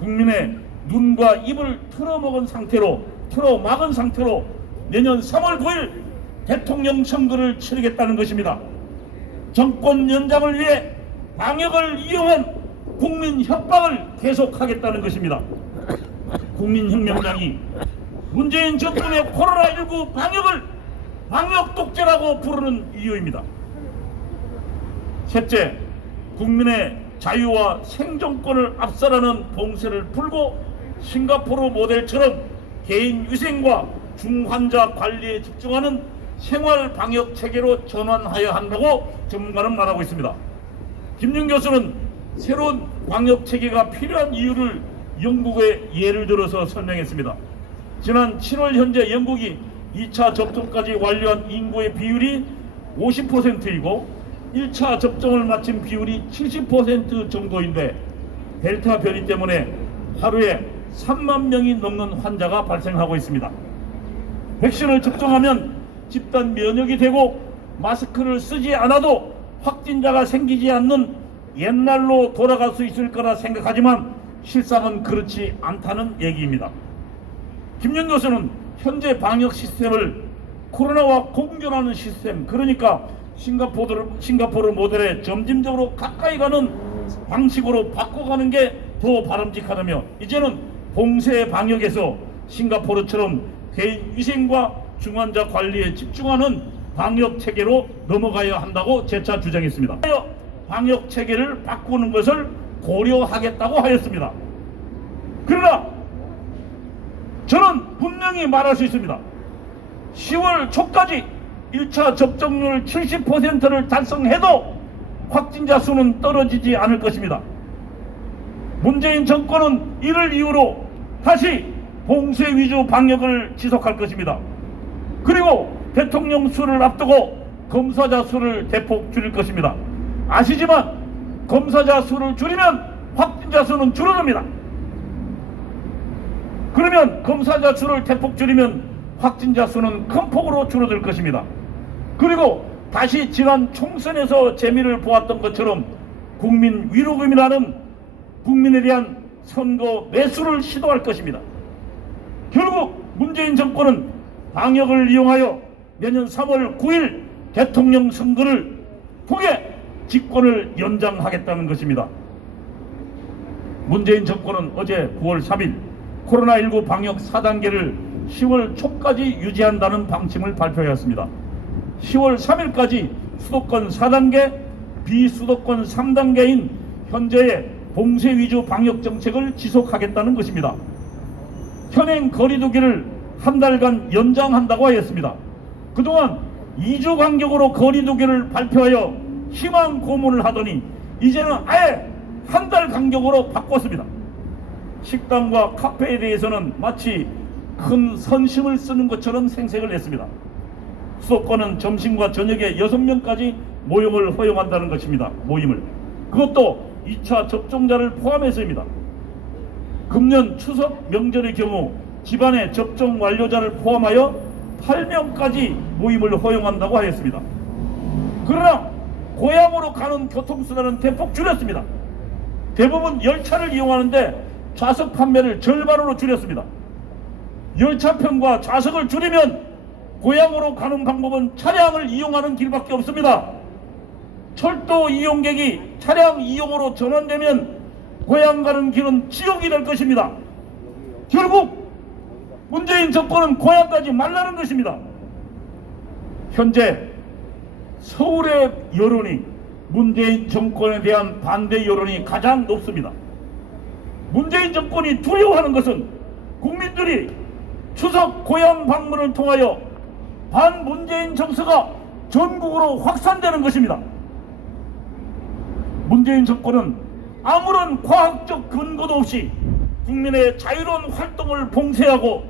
국민의 눈과 입을 틀어막은 상태로 내년 3월 9일 대통령 선거를 치르겠다는 것입니다. 정권 연장을 위해 방역을 이용한 국민 협박을 계속하겠다는 것입니다. 국민혁명당이 문재인 정권의 코로나19 방역을 방역 독재라고 부르는 이유입니다. 셋째, 국민의 자유와 생존권을 압살하는 봉쇄를 풀고 싱가포르 모델처럼 개인 위생과 중환자 관리에 집중하는 생활 방역 체계로 전환하여야 한다고 전문가는 말하고 있습니다. 김윤 교수는 새로운 방역 체계가 필요한 이유를 영국의 예를 들어서 설명했습니다. 지난 7월 현재 영국이 2차 접종까지 완료한 인구의 비율이 50%이고 1차 접종을 마친 비율이 70% 정도인데 델타 변이 때문에 하루에 3만 명이 넘는 환자가 발생하고 있습니다. 백신을 접종하면 집단 면역이 되고 마스크를 쓰지 않아도 확진자가 생기지 않는 옛날로 돌아갈 수 있을 거라 생각하지만 실상은 그렇지 않다는 얘기입니다. 김윤 교수는 현재 방역 시스템을 코로나와 공존하는 시스템, 그러니까 싱가포르 모델에 점진적으로 가까이 가는 방식으로 바꿔가는 게 더 바람직하다며 이제는 봉쇄 방역에서 싱가포르처럼 개인 위생과 중환자 관리에 집중하는 방역 체계로 넘어가야 한다고 재차 주장했습니다. 방역 체계를 바꾸는 것을 고려하겠다고 하였습니다. 그러나 저는 분명히 말할 수 있습니다. 10월 초까지 1차 접종률 70%를 달성해도 확진자 수는 떨어지지 않을 것입니다. 문재인 정권은 이를 이유로 다시 봉쇄 위주 방역을 지속할 것입니다. 그리고 대통령 수를 앞두고 검사자 수를 대폭 줄일 것입니다. 아시지만 검사자 수를 줄이면 확진자 수는 줄어듭니다. 그러면 검사자 수를 대폭 줄이면 확진자 수는 큰 폭으로 줄어들 것입니다. 그리고 다시 지난 총선에서 재미를 보았던 것처럼 국민 위로금이라는 국민에 대한 선거 매수를 시도할 것입니다. 결국 문재인 정권은 방역을 이용하여 내년 3월 9일 대통령 선거를 통해 집권을 연장하겠다는 것입니다. 문재인 정권은 어제 9월 3일 코로나19 방역 4단계를 10월 초까지 유지한다는 방침을 발표하였습니다. 10월 3일까지 수도권 4단계, 비수도권 3단계인 현재의 봉쇄 위주 방역 정책을 지속하겠다는 것입니다. 현행 거리두기를 한 달간 연장한다고 하였습니다. 그동안 2주 간격으로 거리두기를 발표하여 희망 고문을 하더니 이제는 아예 한 달 간격으로 바꿨습니다. 식당과 카페에 대해서는 마치 큰 선심을 쓰는 것처럼 생색을 냈습니다. 수도권은 점심과 저녁에 6명까지 모임을 허용한다는 것입니다. 모임을. 그것도 2차 접종자를 포함해서입니다. 금년 추석 명절의 경우 집안의 접종 완료자를 포함하여 8명까지 모임을 허용한다고 하였습니다. 그러나 고향으로 가는 교통수단은 대폭 줄였습니다. 대부분 열차를 이용하는데 좌석 판매를 절반으로 줄였습니다. 열차편과 좌석을 줄이면 고향으로 가는 방법은 차량을 이용하는 길밖에 없습니다. 철도 이용객이 차량 이용으로 전환되면 고향 가는 길은 지옥이 될 것입니다. 결국 문재인 정권은 고향 가지 말라는 것입니다. 현재 서울의 여론이 문재인 정권에 대한 반대 여론이 가장 높습니다. 문재인 정권이 두려워하는 것은 국민들이 추석 고향 방문을 통하여 반문재인 정서가 전국으로 확산되는 것입니다. 문재인 정권은 아무런 과학적 근거도 없이 국민의 자유로운 활동을 봉쇄하고